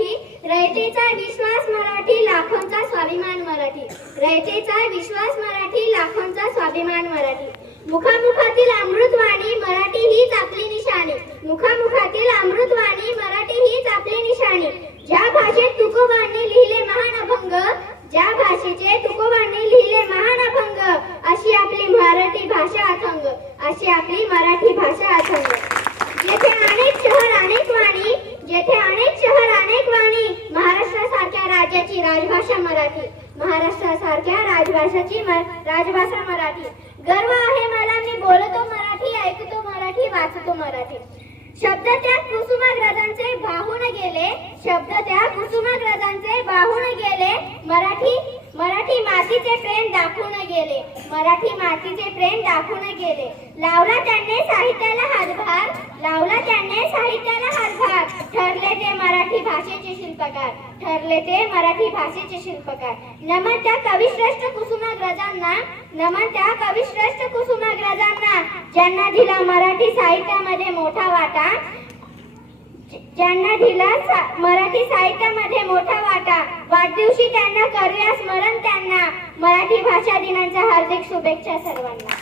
मराठी, रयतेचा विश्वास मराठी, लाखोंचा स्वाभिमान मराठी. रयतेचा विश्वास मराठी, लाखोंचा स्वाभिमान मराठी. मुखामुखातील अमृतवाणी मराठी हीच आपली निशाणी. मुखामुखातील अमृतवाणी मराठी हीच आपली निशाणी. ज्या भाषेत तुकोबांनी लिहिले महान अभंग, ज्या भाषेचे तुकोबांनी लिहिले महान अभंग, अशी आपली मराठी भाषा अथंग, अशी आपली मराठी भाषा अथंग. जेथे अनेक शहर अनेक वाणी, जेथे अनेक शहर अनेक वाणी, महाराष्ट्रासारख्या राज्याची राजभाषा मराठी. महाराष्ट्रासारख्या राजभाषाची राजभाषा मराठी. गर्व आहे मला, मी बोलतो मराठी, ऐकतो मराठी, वाचतो मराठी. शब्द त्या कुसुमाग्रजांचे वाहून गेले, शब्द त्या कुसुमाग्रजांचे वाहून गेले. मराठी मातीचे प्रेम दाखवून गेले, मराठी मातीचे प्रेम दाखवून गेले. लावला त्यांनी साहित्याला हातभार, लावला त्यांनी साहित्याला हातभार. ठरले ते मराठी भाषेचे शिल्पकार, ठरले ते मराठी भाषेचे शिल्पकार. नमन त्या कविश्रेष्ठ कुसुमाग्रजांना, नमन त्या कविश्रेष्ठ कुसुमाग्रजांना, ज्यांना दिला मराठी साहित्यामध्ये मोठा वाटा, ज्यांना दिला मराठी साहित्यामध्ये मोठा वाटा. वाढदिवशी त्यांना करूया स्मरण त्यांना. मराठी भाषा दिनाच्या हार्दिक शुभेच्छा सर्वांना.